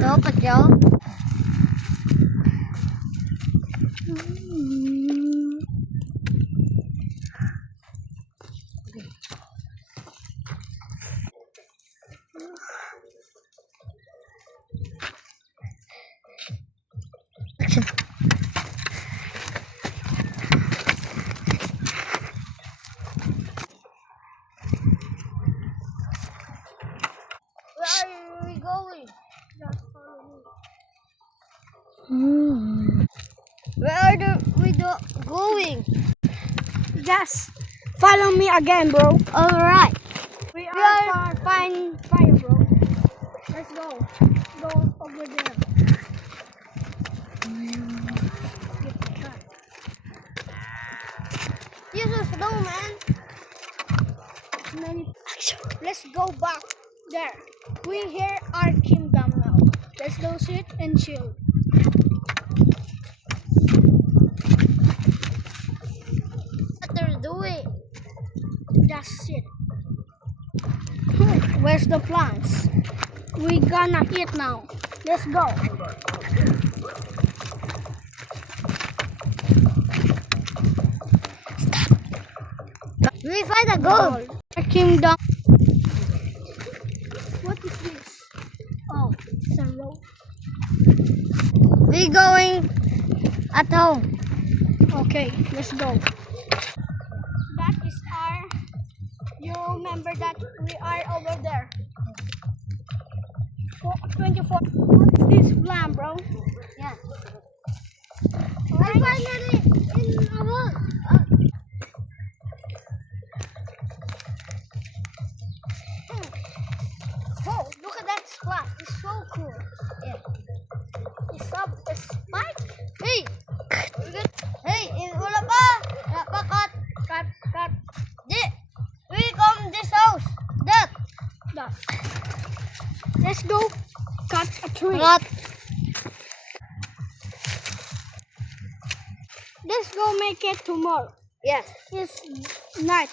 Đó cả cháu. Where are we going? Just follow me. Where are we going? Just follow me again, bro. Alright. We We are are fine fire, bro. Let's go. Go over there. Get the car. Jesus, no man. Let's go back there. We here are kingdom now. Let's go sit and chill. What they're doing? Just sit. Where's the plants? We gonna eat now. Let's go. We find a gold. Our kingdom. What is this? Oh, it's a road. We going at home. Okay, let's go. That is our. You remember that we are over there. 24. What is this plan, bro? Yeah. We're finally in a wall. Oh, look at that spot. It's so cool. Yeah. It's up a spike. Hey! Hey, wala pa! Wala pa, cut! Cut. Di! We come this house! That! That. Let's go cut a tree. Cut! Let's go make it tomorrow. Yes. It's night.